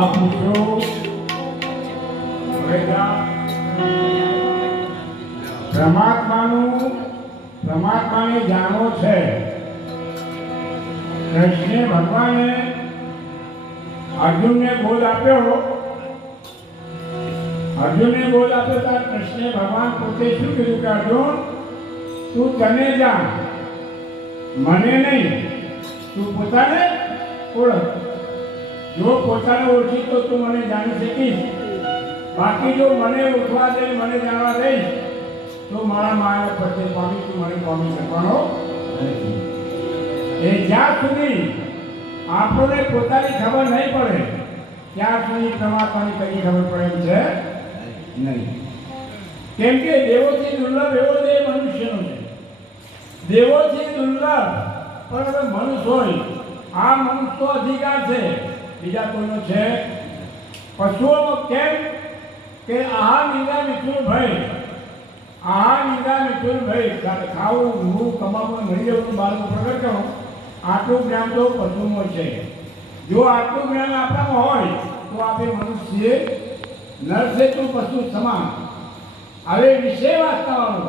મહાપુરુષો પરમાત્માને જાણવો છે. કૃષ્ણે ભગવાને અર્જુનને બોધ આપ્યો. ત્યારે કૃષ્ણે ભગવાન પોતે શું કીધું કે અર્જુન, તું તને જાણ, મને નહીં. તું પોતાને ઓળખ. જો પોતાને ઓળખી તો તું મને જાણી શકીશ. બાકી જો મને ઓળખવા દે, મને જાણવા દઈશ તો મારા માયા પ્રત્યે પામી તું મને પામી શકવાનો નથી. એ જ્યાં સુધી આપણને પોતાની ખબર નહીં પડે ત્યાં સુધી પરમાત્માની કઈ ખબર પડે એમ છે નહીં. કેમ કે દેવોથી દુર્લભ એવો દેહ મનુષ્યનો છે. દેવોથી દુર્લભ પણ મનુષ્ય હોય, આ મનુષ્યનો અધિકાર છે, બીજા કોઈનો છે. પશુઓમાં કેમ કે આહાર નિંદા મિથુન ભય ખાવું, ઊંઘવું, કમાવું, મળી જવું, બાળકો પ્રગટ કરો, આટલું જ્ઞાન તો પશુમાં છે. જો આટલું જ્ઞાન આપણામાં હોય તો આપણે મનુષ્ય નર છે તો પશુ સમાન. હવે વિષય વાંચતાવાનો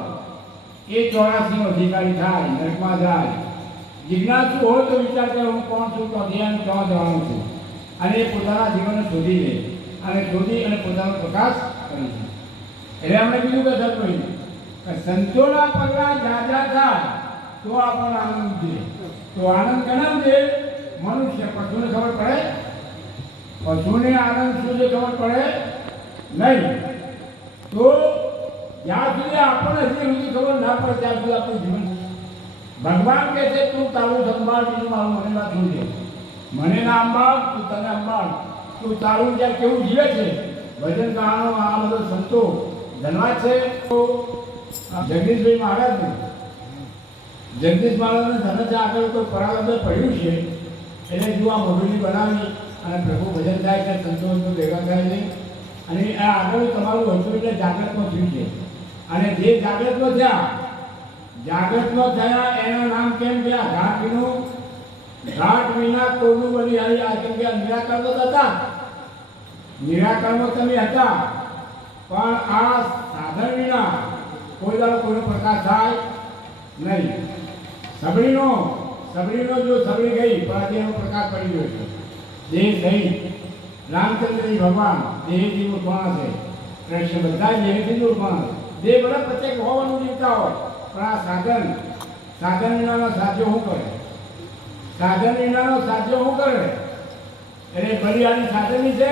એ 84નો અધિકારી થાય, નરકમાં જાય. જિજ્ઞાસુ હોય તો વિચાર કરે હું કોણ છું, તો ધ્યાન ક્યાં જવાનું છું, અને એ પોતાના જીવનને શોધી લે અને પોતાનો પ્રકાશ કરે છે. એટલે આપણે બીજું કે સંતોના પગલા જાજા થાય તો આપણને આનંદ છે. તો આનંદ કેના છે? મનુષ્ય. પશુને ખબર પડે? પશુને આનંદ શું છે ખબર પડે નહીં. તો જ્યાં સુધી આપણને હજી સુધી ખબર ના પડે ત્યાં સુધી આપણું જીવન. ભગવાન કહે છે તું તારું સંભાળ, બીજું મારું મને ના છોડે. મને ના અંબાળ, તું તને અંબાળ. તું તારું જ્યાં કેવું જીવે છે, ભજન ગાવાનો આ બધો સંતો ધનવાદ છે. તો જગદીશભાઈ મહારાજને ધનજ આગળ કોઈ પરાગંદર પડ્યું છે. એટલે જો આ મગજની બનાવી અને પ્રભુ ભજન થાય છે, સંતો ભેગા થાય છે, અને આ આગળ તમારું હતું એટલે જાગૃતમાં થયું છે. અને જે જાગૃતમાં થયા એનું નામ કેમ કે ઘાટ વિના કોનું બલિહારી. આ કેમ કે નિરાકારમાં હતા, નિરાકારમાં તમે હતા, પણ આ સાધન વિના કોઈ દાડો કોઈનો પ્રકાશ થાય નહીં. સબળીનો જો સબળી ગઈ પણ આજે એનો પ્રકાશ પડી ગયો છે. દેહ નહીં, રામચંદ્રજી ભગવાન દેહથી ઉઠવાના છે, કૃષ્ણ બધા દેહથી ઉઠવાના છે. દેહ બધા પ્રત્યેક હોવાનું જીવતા હોય, પણ આ સાધન વિનાનો સાધ્ય શું કરે? એટલે બલિહારી સાધનની છે.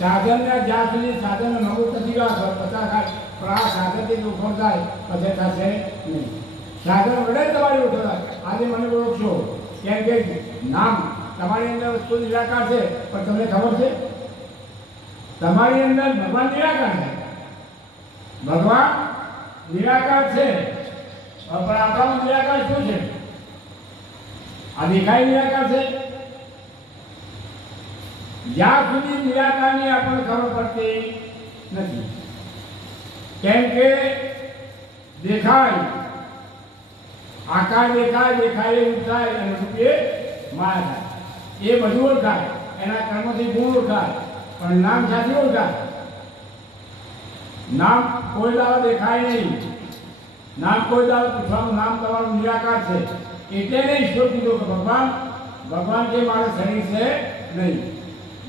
સાધનને જ્યાં સુધી સાધન નવું નથી ગયા 50 ખાય, પણ આ સાધનથી ઉઠો થાય પછી થશે નહીં. સાધન વડે તમારી ઉઠો થાય. આજે મને ઓળખશો કેમ કે નામ તમારી અંદર વસ્તુ નિરાકાર છે, પણ તમને ખબર છે તમારી અંદર ભગવાન નિરાકાર છે. ભગવાન નિરાકાર છે, પણ આપણામાં નિરાકાર શું છે? આ દેખાય નિરાકાર છે. જ્યાં સુધી નિરાકારની આપણને ખબર પડતી નથી. કેમ કે દેખાય, આકાર દેખાય એવું થાય અને રૂપે માયા થાય. એ બધું ઓળખાય, એના કર્મથી ગુણ ઓળખાય, પણ નામ સાથે ઓળખાય. નામ કોઈ દાડો દેખાય નહીં. નામ કોઈ દાડો પૂછવાનું, નામ તમારું નિરાકાર છે. એટલે નહીં ઈશ્વર કીધું કે ભગવાન કે મારે શરીર છે નહીં.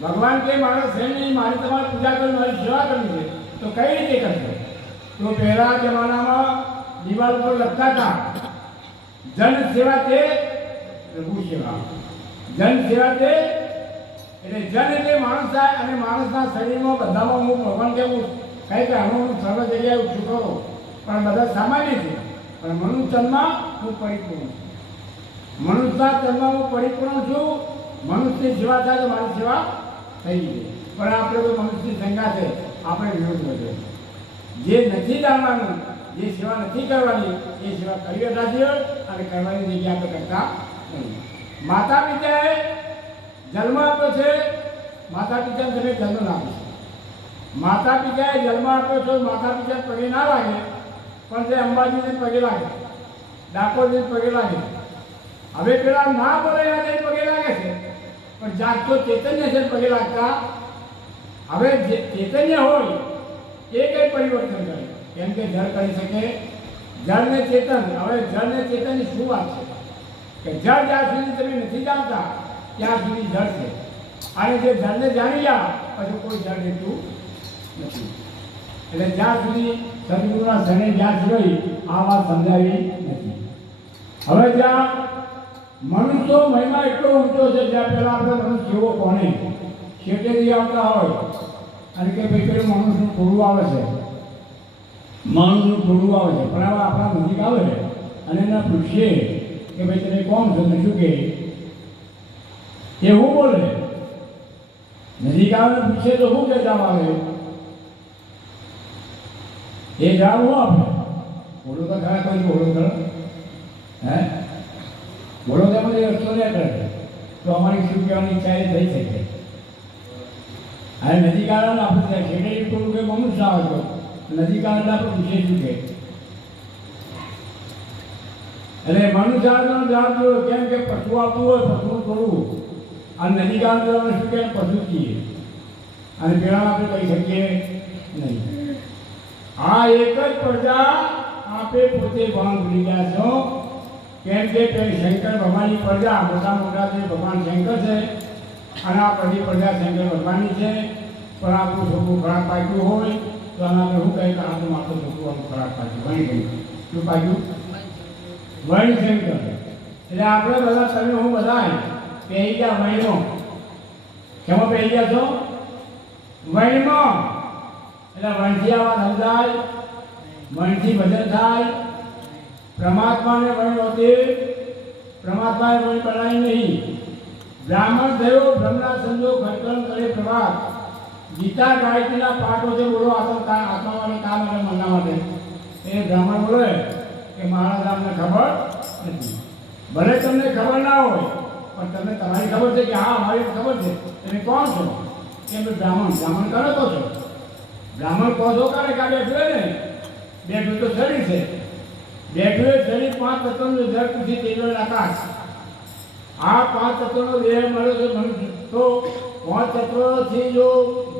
ભગવાન કે મારે શરીર નહીં, મારી તમારે પૂજા કરી, મારી સેવા કરવી છે. તો કઈ રીતે કરશે? તો પહેલા જમાનામાં દિવાલ પર લખતા હતા જન સેવા તે પ્રભુ સેવા. જન સેવા તે એટલે જન એટલે માણસ થાય, અને માણસના શરીરમાં બધામાં હું ભગવાન કેવું કંઈ કે હું સર્વ જગ્યાએ ઓછું કરો, પણ બધા સામાન્ય છે. પણ મનુષ્યમાં હું પરિપૂર્ણ છું. મનુષ્યના તનમાં હું પરિપૂર્ણ છું. મનુષ્યની સેવા થાય તો મારી સેવા થઈ ગઈ. પણ આપણે તો મનુષ્યની સંજ્ઞા છે, આપણે વિરોધ વધે. જે નથી જાણવાનું, જે સેવા નથી કરવાની, એ સેવા કરી બેઠા છીએ અને કરવાની જગ્યા આપણે કરતા નથી. માતા પિતાએ જન્મ આપ્યો છે, માતા પિતાને તમે જન્મ આપો છો. માતા પિતાએ જન્મ આપ્યો છો, માતા પિતા પગે ના લાગે, પણ તે અંબાજીને પગે લાગે, ડાકોરજીને પગે લાગે. હવે પેલા ના બોલે પગે લાગે છે, પણ જાગતો ચૈતન્ય છે પગે લાગતા. હવે જે ચૈતન્ય હોય એ કઈ પરિવર્તન કરે, કેમ કે જળ કરી શકે, જળ ને ચેતન. હવે જળ ને ચેતનની શું વાત છે કે જળ જ્યાં સુધી તમે નથી જાણતા ત્યાં સુધી જળ છે, અને જે જળને જાણી ગયા પછી કોઈ જળ રહેતું નથી. એટલે જ્યાં સુધી સદગુરુના શરણે જ્યાં સુધી આ વાત સમજાવી નથી. હવે જ્યાં મનુષ્યો મહિમા એટલો ઊંચો છે, જ્યાં પહેલા આપણે મનુષ્ય જેવો કોને શેટેથી આવતા હોય અને કે ભાઈ પેલું માણસનું ટોળું આવે છે, માણસનું ટોળું આવે છે, પણ હવે આપણા નજીક આવે છે અને એને પૂછીએ કે ભાઈ તમે કોણ છો ને શું કે એવું બોલે. નજીક આવે પૂછે તો શું કે જવાબ આવે? એ જવાબ હું આપણે બોલો તો ખરા, કોઈ બોલો ખરો હે બોલો તો બધી રસ્તો ન કરે તો અમારી શું કહેવાની ઈચ્છા એ થઈ શકે. હવે નજીક આવે ને આપણે શેઠી થોડું કે મનુષ્ય આવે તો નજીક આવે એટલે આપણે પૂછીએ શું કે એટલે મનુષ્ય આવે જવાબ જોયો, કેમ કે પશુ આવતું હોય પશુનું થોડું અને નજીક આવે તો આપણે શું કહે પશુ કહીએ અને પેલા આપણે કહી શકીએ નહીં. આ એક જ પ્રજા આપે પોતે ભાન ભૂલી ગયા છો, કેમ કે શંકર ભગવાનની પ્રજા મોટા મોટા છે, ભગવાન શંકર છે અને આ બધી પ્રજા શંકર ભગવાનની છે. પણ આપણું છોકરું ખરાબ પાક્યું હોય તો આને આપણે શું કહીએ કે આપણું માથું છોકરું આપણું ખરાબ પાક્યું વણી શું પાક્યું વણી શંકર. એટલે આપણે બધા તમે હું બધા પહેરી ગયા વણીનો. કેમાં પહેરી ગયા છો? વણીમાં. એટલે વણથી આવા સમજાય, વણથી ભજન થાય. પરમાત્માને વણી હોતી, પરમાત્માએ વણી બનાવી નહીં. બ્રાહ્મણ થયો બ્રહ્મના સંજો ખર્ચન કરે પ્રભાત. ગીતા ગાયત્રીના પાઠો છે બોલો આત્મા માટે કામ અને મનના માટે. એ બ્રાહ્મણ બોલે કે મહારાજ અમને ખબર નથી. ભલે તમને ખબર ના હોય પણ તમને તમારી ખબર છે કે હા અમારી ખબર છે. તમે કોણ છો? કે બ્રાહ્મણ. બ્રાહ્મણ કરે તો છો બ્રાહ્મણ કહો છો કરે કે બેઠું ને બેઠું તો શરીર છે, બેઠું એ શરીર 5 તત્વનું જળ પૂછી તેજો આકાશ. આ 5 તત્વનો દેહ મળ્યો છે મનુષ્ય. તો 5 તત્વથી જો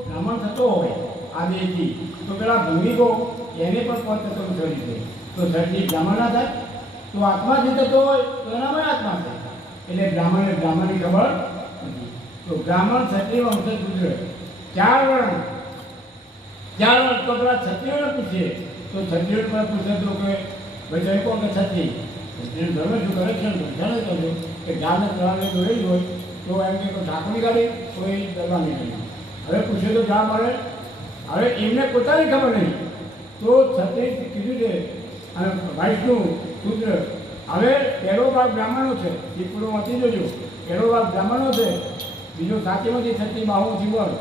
ભ્રમણ થતો હોય આ દેહથી તો પેલા ભૂમિકો એને પણ 5 તત્વનું શરીર છે. તો શરીર બ્રાહ્મણ ના થાય? તો આત્માથી થતો હોય તો એનામાં આત્મા છે. એટલે બ્રાહ્મણની ખબર નથી. તો બ્રાહ્મણ ક્ષત્રિય વંશ શૂદ્ર 4 વર્ણ તો પેલા ક્ષત્રિયોને પૂછે તો ક્ષત્રિયો પર પૂછે તો કે ભાઈ જય કોણ કે ક્ષત્રિય ધર્મ શું કરે છે જાણે તો કે ગામને ત્રણને દોરેલી હોય તો એમ કે ઠાકોરની ગાડી કોઈ દરબારની ગાડી. હવે પૂછે તો જા મળે. હવે એમને પોતાની ખબર નહીં તો ક્ષત્રિય કીધું છે અને વાઇસનું શૂદ્ર. હવે પહેલો ભાગ બ્રાહ્મણો છે, દીપડો વાંચી જોજો. પહેલો ભાગ બ્રાહ્મણો છે, બીજો સાચીમાંથી છત્રી બાહુથી બોલ.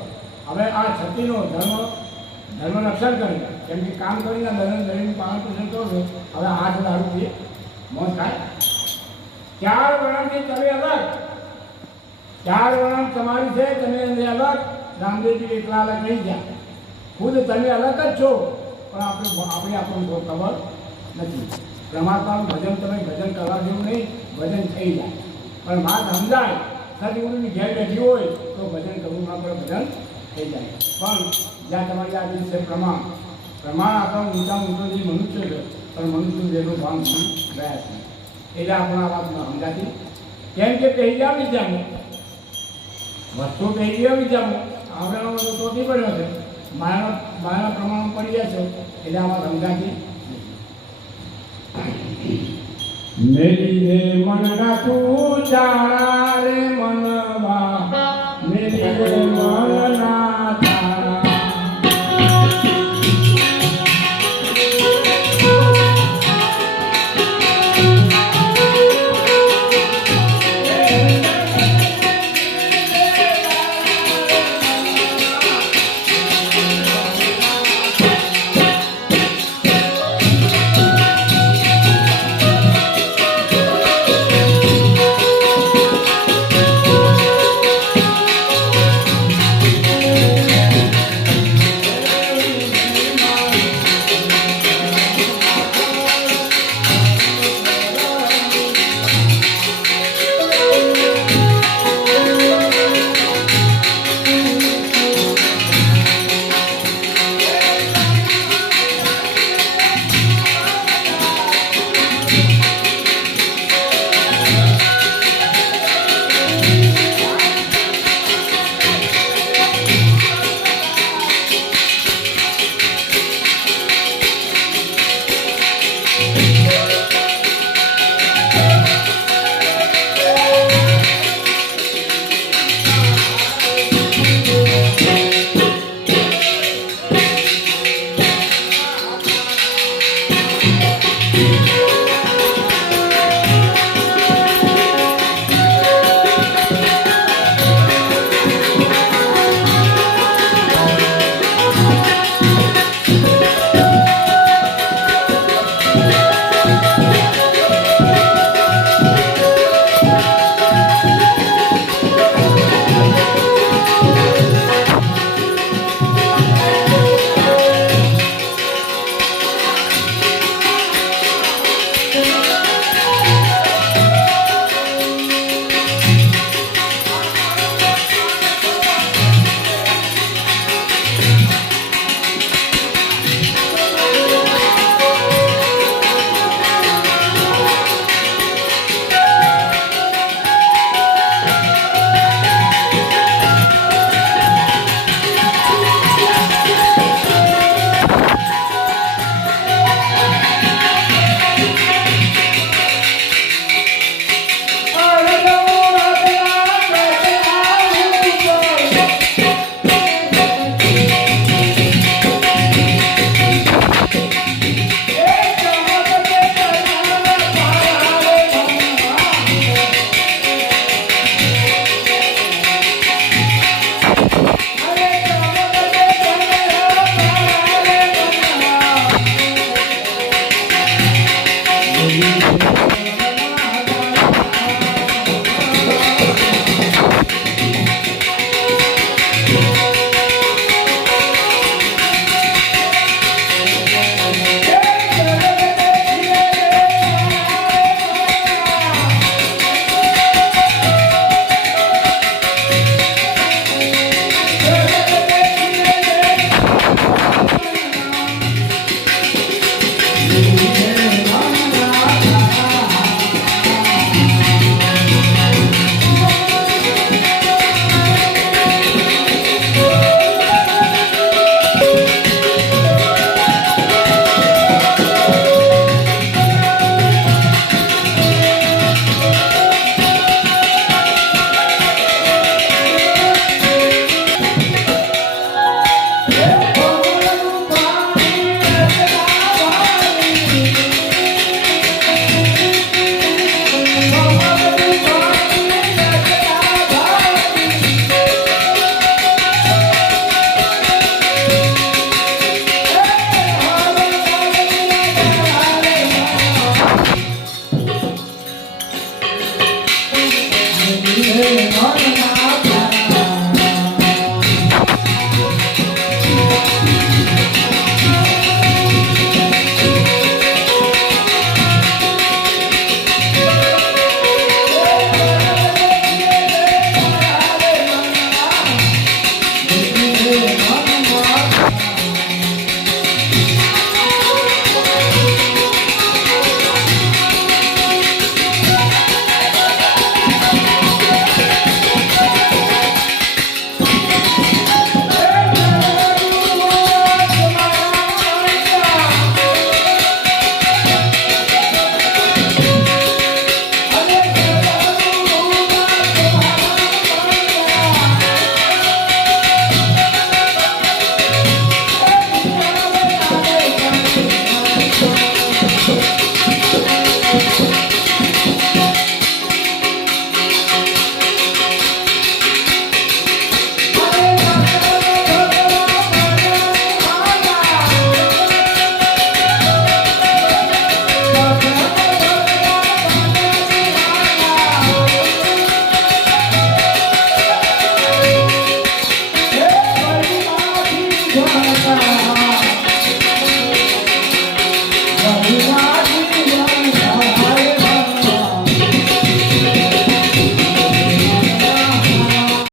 હવે આ છત્રીનો ધર્મ રક્ષણ કરે, કેમ કે કામ કરીને દરેકનું પાલન પોષણ કરો છો. હવે હાથ દારૂ પીએ મોજ થાય. 4 વર્ણથી તમે અલગ, 4 વર્ણ તમારી છે, તમે એને અલગ. રામદેવજી એકલા અલગ નહીં ગયા, ખુદ તમે અલગ જ છો. પણ આપણે આપણને ખબર નથી. પરમાત્માનું ભજન તમે ભજન કરવા જેવું નહીં, ભજન થઈ જાય. પણ વાત સમજાય સદગુરુની ઘેર બેઠી હોય તો ભજન કરવું ના પડે, ભજન થઈ જાય. પણ જ્યાં તમારી આ દિવસે પ્રમાણ આપણો ઊંચામાં ઊંચો જે મનુષ્ય છે પણ મનુષ્યનું જેનું ભાન ભૂલી ગયા છે. એટલે આપણા વાતમાં સમજાતી. કેમ કે પહેરી આવી જામો વસ્તુ પહેરી આવી જામો આવરણો તો તોટી પડ્યો છે, માયાના પ્રમાણ પડી ગયા છે. એટલે આમાં સમજાતી મેલીને મન રાખું ચારા રે મન